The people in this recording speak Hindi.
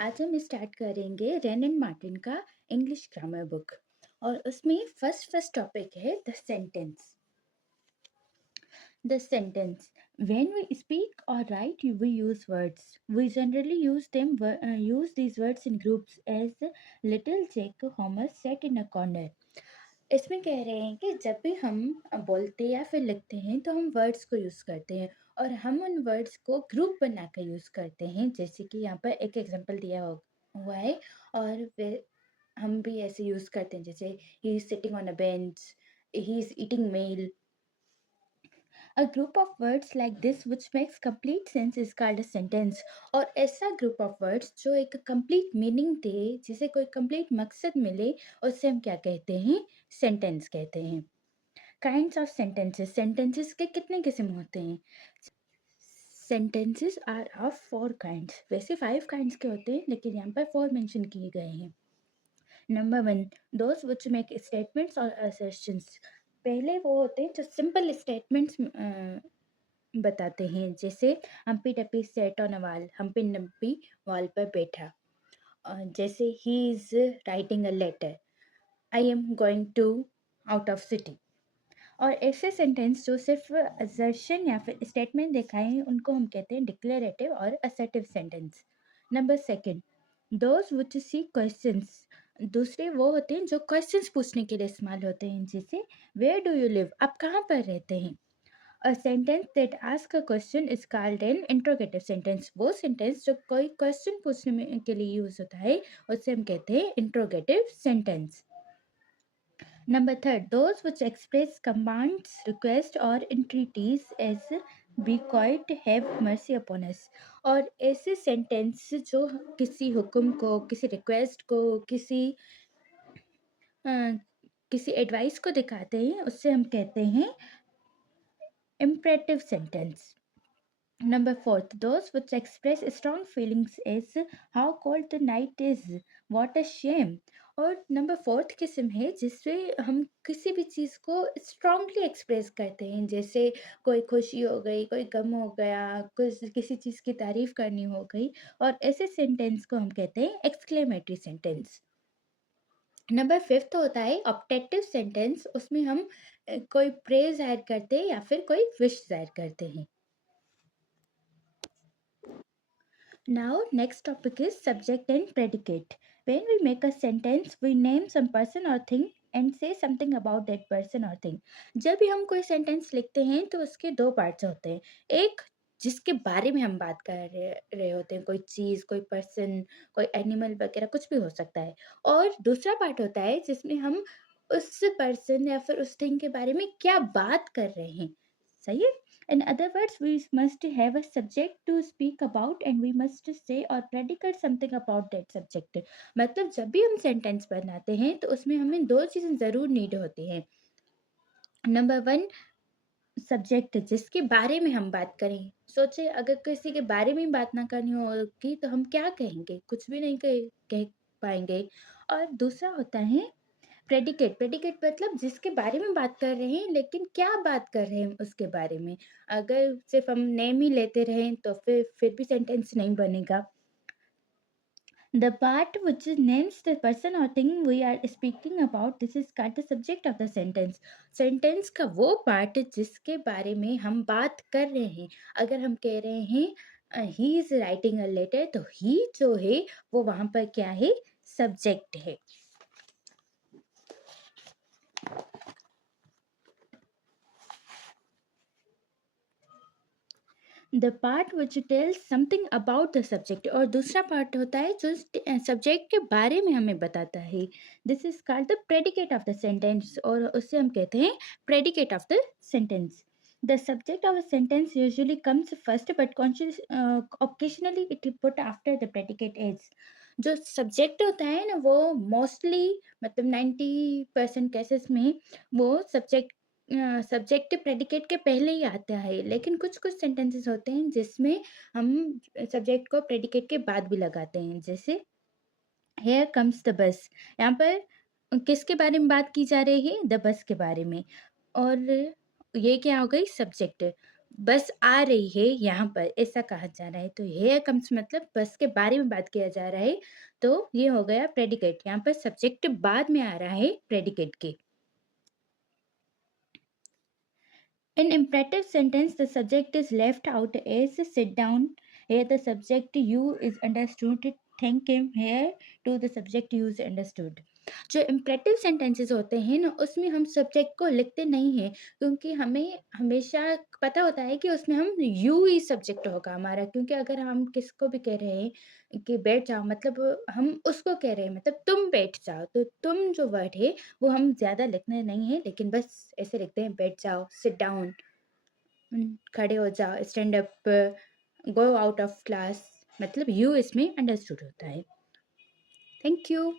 आज हम स्टार्ट करेंगे रेन एंड मार्टिन का इंग्लिश ग्रामर बुक। और उसमें फर्स्ट टॉपिक है the sentence. When we speak or write, we use words. We generally use these words in groups, as little Jake Homer sat in a corner. इसमें कह रहे हैं कि जब भी हम बोलते या फिर लिखते हैं तो हम वर्ड्स को यूज़ करते हैं, और हम उन वर्ड्स को ग्रुप बनाकर यूज़ करते हैं, जैसे कि यहाँ पर एक एग्जांपल हुआ है। और फिर हम भी ऐसे यूज़ करते हैं, जैसे he is sitting on a bench, he is eating meal. A group of words like this which makes complete sense is called a sentence। और ऐसा ग्रुप ऑफ वर्ड्स जो एक कंप्लीट मीनिंग दे, जिसे कोई कंप्लीट मकसद मिले, उससे हम क्या कहते हैं? सेंटेंस कहते हैं। Kinds of sentences. सेंटेंसेस के कितने किस्म होते हैं? Sentences are of 4 kinds. वैसे 5 काइंड्स के होते हैं, लेकिन यहाँ पर 4 मेंशन किए गए हैं। Number 1, those which make statements और असर्शंस। पहले वो होते हैं जो सिंपल स्टेटमेंट्स बताते हैं, जैसे Humpty Dumpty sat on a wall, Humpty Dumpty wall पर बैठा। जैसे he is writing a letter, I am going to out of city. और ऐसे सेंटेंस जो सिर्फ असर्शन या फिर स्टेटमेंट दिखाएं, उनको हम कहते हैं डिक्लेरेटिव और assertive sentence. Number 2, those which see questions. दूसरे वो होते हैं जो क्वेश्चंस पूछने के लिए इस्तेमाल होते हैं, जैसे वेयर डू यू लिव, आप कहाँ पर रहते हैं। A sentence that asks a question is called an interrogative sentence। वो सेंटेंस जो कोई क्वेश्चन पूछने के लिए यूज होता है, उसे हम कहते हैं interrogative sentence. Number 3, those which express commands, requests or entreaties, as be quiet, have mercy upon us। और ऐसे सेंटेंस जो किसी हुक्म को, किसी रिक्वेस्ट को, अ, किसी एडवाइस को दिखाते हैं, उससे हम कहते हैं imperative sentence। Number 4, those which express strong feelings, as how cold the night is, what a shame। और नंबर 4 किस्म है जिससे हम किसी भी चीज़ को स्ट्रांगली एक्सप्रेस करते हैं, जैसे कोई खुशी हो गई, कोई गम हो गया, कुछ किसी चीज़ की तारीफ करनी हो गई। और ऐसे सेंटेंस को हम कहते हैं एक्सक्लेमेटरी सेंटेंस। नंबर 5 होता है ऑप्टेटिव सेंटेंस। उसमें हम कोई प्रेज जाहिर करते हैं या फिर कोई विश जाहिर करते हैं। Now, next topic is subject and predicate. When we make a sentence, we name some person or thing and say something about that person or thing। जब भी हम कोई सेंटेंस लिखते हैं तो उसके 2 पार्ट्स होते हैं। एक, जिसके बारे में हम बात कर रहे होते हैं, कोई चीज़, कोई पर्सन, कोई एनिमल वगैरह कुछ भी हो सकता है। और दूसरा पार्ट होता है जिसमें हम उस पर्सन या फिर उस थिंग के बारे में क्या बात कर रहे हैं। सही है? In other words, we must have a subject to speak about and we must say or predicate something about that subject। मतलब जब भी हम सेंटेंस बनाते हैं तो उसमें हमें 2 चीज़ें ज़रूर नीड होती हैं। नंबर 1, सब्जेक्ट जिसके बारे में हम बात करें। सोचिए, अगर किसी के बारे में बात ना करनी होगी तो हम क्या कहेंगे? कुछ भी नहीं कह पाएँगे। और दूसरा होता है प्रेडिकेट। प्रेडिकेट मतलब जिसके बारे में बात कर रहे हैं, लेकिन क्या बात कर रहे हैं उसके बारे में। अगर सिर्फ़ हम नेम ही लेते रहें तो फिर भी सेंटेंस नहीं बनेगा। The part which names the person or thing we are speaking about, this is called the subject of the sentence। Sentence का वो पार्ट जिसके बारे में हम बात कर रहे हैं। अगर हम कह रहे हैं he is writing a letter, तो ही जो है वो वहाँ पर क्या है? सब्जेक्ट है। The part which tells something about the subject. और दूसरा पार्ट होता है जो सब्जेक्ट के बारे में हमें बताता है। This is called the predicate of the sentence, और उससे हम कहते हैं predicate of the sentence. The subject of a sentence usually comes first, but occasionally it is put after the predicate is। जो सब्जेक्ट होता है ना, वो मोस्टली, मतलब 90% केसेस में वो सब्जेक्ट प्रेडिकेट के पहले ही आता है। लेकिन कुछ-कुछ सेंटेंसेस होते हैं जिसमें हम सब्जेक्ट को प्रेडिकेट के बाद भी लगाते हैं। जैसे हियर कम्स द बस। यहाँ पर किसके बारे में बात की जा रही है? द बस के बारे में। और ये क्या हो गई? सब्जेक्ट। बस आ रही है यहाँ पर, ऐसा कहा जा रहा है। तो हियर कम्स मतलब बस के बारे में बात किया जा रहा है, तो ये हो गया प्रेडिकेट। यहाँ पर सब्जेक्ट बाद में आ रहा है प्रेडिकेट के। In imperative sentence, the subject is left out as sit down. Here, the subject you is understood. Thank him. Here, to the subject you is understood. जो इम्परेटिव सेंटेंसेस होते हैं ना, उसमें हम सब्जेक्ट को लिखते नहीं हैं, क्योंकि हमें हमेशा पता होता है कि उसमें हम यू ही सब्जेक्ट होगा हमारा। क्योंकि अगर हम किसको भी कह रहे हैं कि बैठ जाओ, मतलब हम उसको कह रहे हैं, मतलब तुम बैठ जाओ, तो तुम जो वर्ड है वो हम ज़्यादा लिखने नहीं है, लेकिन बस ऐसे लिखते हैं, बैठ जाओ, सिट डाउन, खड़े हो जाओ, stand up, go out of class, मतलब यू इसमें अंडरस्टूड होता है। Thank you.